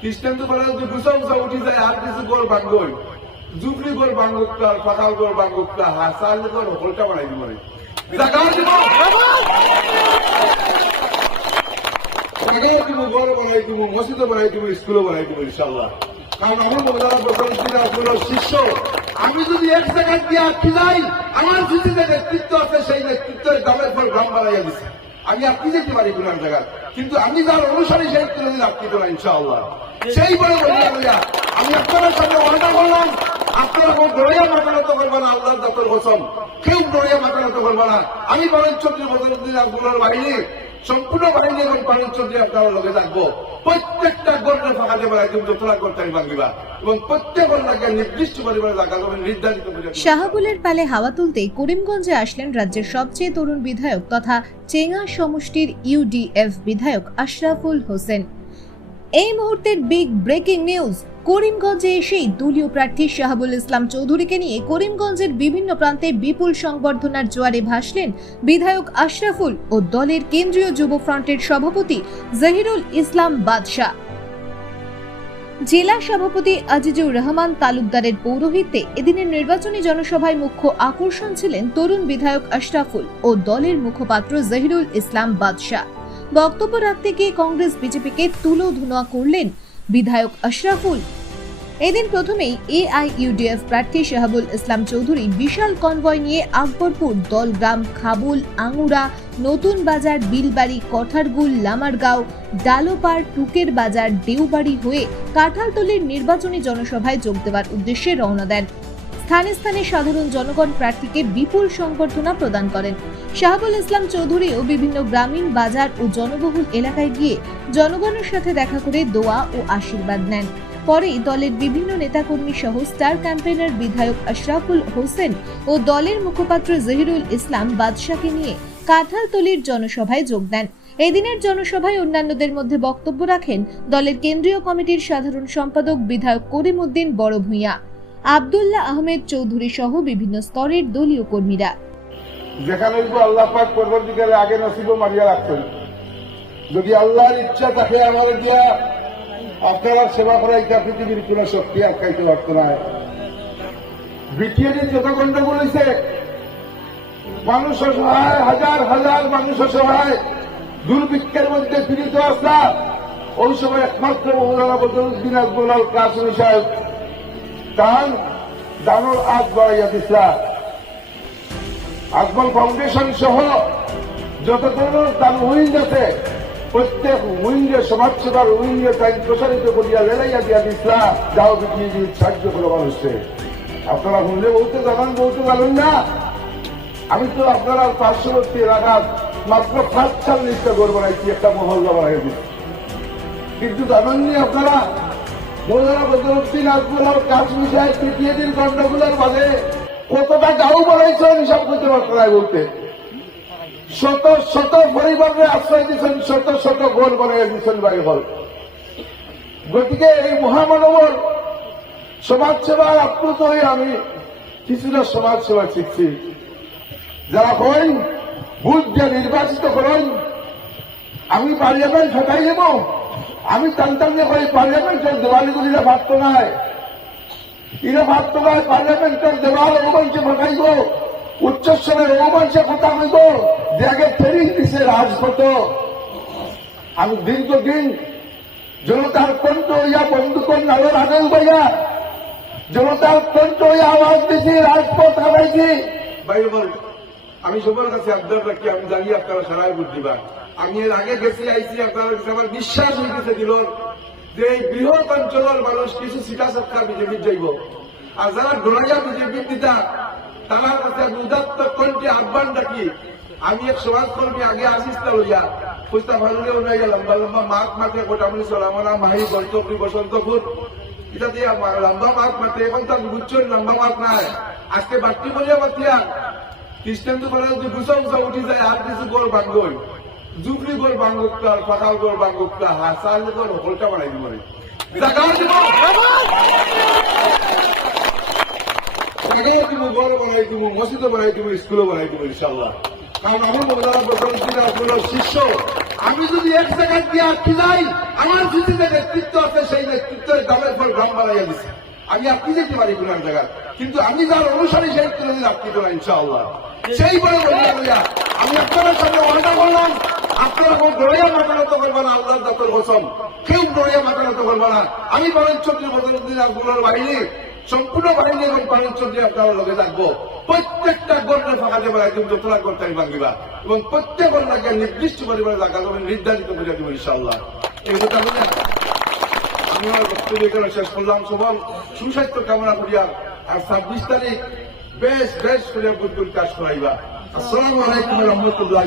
খ্রিস্টান তো বলে যদি উঠি যায় আর কিছু গোল ভাঙ্গই জুবলি গোল ভাঙ্গুকটা আর ফাঁকাল গোল ভাঙ্গুকটা হাসাল গোল হোলটা বানাই দিব দিব দিব আমার শিষ্য। আমি যদি এক জায়গায় আমার যদি যে নেতৃত্ব আছে, সেই নেতৃত্বের দামের পর গ্রাম বানাইয়া দিচ্ছে আমি আপনি যেতে পারি গুনার জায়গায়? কিন্তু আমি যার অনুসারে, সেই তুলে দিন আপনি তোলা ইনশাআল্লাহ। সেই বলে আমি আপনাদের সামনে অর্ডার করলাম, আপনারা কোন দড়িয়া মাতানত করবে না আল্লাহর দাতর কসম। কেউ দড়িয়া মাতানত করবে না আমি চন্দ্র বদরুদ্দিন আব্দুল্লার বাহিনী সম্পূর্ণ বাহিনী এবং পালন চন্দ্র আপনারা লগে থাকব। প্রত্যেকটা গড়ে ফাঁকা দেবে একদম দোতলা করতে ভাঙিবা। এবং প্রত্যেক গড়টাকে নির্দিষ্ট পরিমাণে জায়গা দেবেন নির্ধারিত শাহাবুলের পালে হাওয়া তুলতে করিমগঞ্জে আসলেন রাজ্যের সবচেয়ে তরুণ বিধায়ক তথা চেঙ্গা সমষ্টির ইউডিএফ বিধায়ক আশরাফুল হোসেন। এই মুহূর্তের বিগ ব্রেকিং নিউজ করিমগঞ্জে এসেই দলীয় প্রার্থী শাহাবুল ইসলাম চৌধুরীকে নিয়ে করিমগঞ্জের বিভিন্ন প্রান্তে বিপুল সংবর্ধনার জোয়ারে ভাসলেন বিধায়ক আশরাফুল ও দলের কেন্দ্রীয় যুব ফ্রন্টের সভাপতি জহিরুল ইসলাম বাদশাহ। জেলা সভাপতি আজিজুর রহমান তালুকদারের পৌরোহিত্যে এদিনের নির্বাচনী জনসভায় মুখ্য আকর্ষণ ছিলেন তরুণ বিধায়ক আশরাফুল ও দলের মুখপাত্র জহিরুল ইসলাম বাদশাহ। বক্তব্য রাখতে গিয়ে কংগ্রেস বিজেপিকে তুলো ধুনোয়া করলেন বিধায়ক আশরাফুল। এদিন প্রথমেই এআইইউডিএফ প্রার্থী শাহাবুল ইসলাম চৌধুরী বিশাল কনভয় নিয়ে আকবরপুর, দলগ্রাম, খাবুল, আঙুরা, নতুন বাজার, বিলবাড়ি, কঠারগুল, লামারগাঁও, ডালোপাড়, টুকের বাজার, দেওবাড়ি হয়ে কাঁঠালতলির নির্বাচনী জনসভায় যোগ দেওয়ার উদ্দেশ্যে রওনা দেন। স্থানে স্থানে সাধারণ জনগণ প্রার্থীকে বিপুল সংবর্ধনা প্রদান করেন। শাহাবুল ইসলাম চৌধুরী ও বিভিন্ন গ্রামীণ, বাজার ও জনবহুল এলাকায় গিয়ে জনগণের সাথে দেখা করে দোয়া ও আশীর্বাদ নেন। পরেই দলের বিভিন্ন নেতাকর্মী সহ স্টার ক্যাম্পেইনার বিধায়ক আশরাফুল হোসেন ও দলের মুখপাত্র জহিরুল ইসলাম বাদশাকে নিয়ে কাঁঠালতলির জনসভায় যোগ দেন। এদিনের জনসভায় অন্যান্যদের মধ্যে বক্তব্য রাখেন দলের কেন্দ্রীয় কমিটির সাধারণ সম্পাদক বিধায়ক করিম উদ্দিন বড় ভূঁইয়া আবদুল্লাহ আহমেদ চৌধুরী সহ বিভিন্ন স্তরের দলীয় কর্মীরা। যেখানে আল্লাহ পাক পরবর্তীকালে আগে নসিব মারিয়া যদি আল্লাহর ইচ্ছা থাকে আমাদের দিয়া আপনারা সেবা করা এটা পৃথিবীর কোন শক্তি আটকাইতে পারত না। বিটিএডি যত গন্ডগোল হয়েছে মানুষ হাজার হাজার মানুষ অসহায় দুর্ভিক্ষের মধ্যে পীড়িত আসা ওই সময় একমাত্র মৌলানা বদরুদ্দিন আকবুল্লাহ কাসমি সাহেব তার দানোর আজ বাড়াইয়া আকবর ফাউন্ডেশন সহ যত ধরনের তার উইং আছে প্রত্যেক উইঙ্গে সমাজসেবার উইঙ্গে তাই প্রসারিত করিয়া লেলাইয়া দিয়া দিসলা, যাও বিটিয়ে সাহায্য করে মানুষকে আপনারা শুনলে বলতে জানান বলতে পারেন না। আমি তো আপনারা পার্শ্ববর্তী এলাকার মাত্র পাঁচ সাল লিস্টটা গড় বানাইছি, একটা মহল্লা বানাই দিচ্ছি কিন্তু জানাননি আপনারা, মৌলানা বদরুদ্দিন আকবুল্লাহ কাজ মিশায় পিটিএডির গন্ডগুলোর মাঝে কতটা গাও বানাইছেন হিসাব করতে পারতো না বলতে। শত শত পরিবারে আশ্রয় দিচ্ছেন শত শত গোল বানাই দিচ্ছেন বাড়ি হল গতিকে এই মহামানবর সমাজসেবায় আপ্লুত হয়ে আমি কিছুটা সমাজসেবা শিখছি। যারা হন বুথ যে নির্বাচিত করেন আমি পার্লামেন্ট ফেটাই দেব। আমি টানটান কই, পার্লামেন্টের দেওয়ালি গুলিরা ভাবতো নাই। এরা ভাবতো নাই, পার্লামেন্টের দেওয়াল অবমানকে ফেটাইব। উচ্চস্বরের অবমানসে কথা হইব আগে ট্রেনিং দিছে রাজপথ। আমি দীর্ঘদিন জনতার কণ্ঠ হইয়া বন্ধুকর নামের আগে উবাইয়া জনতার কণ্ঠ হইয়া আওয়াজ দিছি, রাজপথ হারাইছি আমি সবার কাছে আবদার রাখি, আমি জানি আপনারা সারাই বুদ্ধিমান। আমি এর আগে গেছি আইসি আপনার কাছে আমার বিশ্বাস গেছে দিল যে এই বৃহৎ অঞ্চলের মানুষ কিছু সিটা সরকার বিজেপির যাইব আর যারা ডোনাইয়া বিজেপির দিতা তারা কাছে উদাত্ত কণ্ঠে আহ্বান রাখি আমি এক সমাজকর্মী আগে আসিস না লইয়া ফুস্তা ভালুরে উনাইয়া লম্বা লম্বা মাক মাঠে গোটামুনি চলামনা, মাহি বন্তপুরি বসন্তপুর এটা দিয়ে লম্বা মাক মাঠে এখন তার বুঝছেন লম্বা মাক নাই। আজকে বাড়তি বলিয়া বাতিয়া। খ্রিস্টান তো বলে যদি গুছা গুছা উঠি যায় আর কিছু গোল ভাঙ্গই জুবলি গোল ভাঙ্গুকটা আর ফাঁকাল গোল ভাঙ্গুকটা হাসাল গোল হোলটা বানাই দিব জায়গা দিব। জায়গাও দিব বড় বানাই দিব মসজিদও বানাই দিব স্কুলও বানাই দিব ইনশাল্লাহ কারণ আমার মহিলারা প্রধানমন্ত্রীরা আপনার শিষ্য। আমি যদি এক জায়গায় দিয়ে আটকে যাই, আমার যদি নেতৃত্ব আছে, সেই দামের পর গ্রাম বানাইয়া দিছে। আমি আপনি যেতে পারি কোন জায়গায় কিন্তু আমি যার অনুসারী, সেই কোনদিন আপনি তো ইনশাআল্লাহ। সেই বলিয়া আমি আপনাদের সামনে ওয়াদা করলাম, আপনারা কোন ডরিয়া মাতানত করবে না, আল্লাহর দাতর কসম কেউ ডরিয়া মাতানত করবে না। আমি চৌধুরী বদরুদ্দিন আব্দুল্লাহ বাহিনী সম্পূর্ণ বাহিনী এবং পালন চৌধুরী আপনারা লগে থাকব। প্রত্যেকটা গড়ে ফাঁকা দেবার একদম করতে আমি ভাঙিবা। এবং প্রত্যেক গড়টাকে নির্দিষ্ট পরিমাণে জায়গা দেবেন নির্ধারিত করে দেবো, ইনশাআল্লাহ। এই কথা বলে আমি আমার বক্তব্য এখানে শেষ করলাম, শুভম। সুস্বাস্থ্য কামনা করিয়া আর ছাব্বিশ তারিখ বেশ বেশ করে কাজ করাইবা। আসসালামু আলাইকুম রহমতুল্লাহ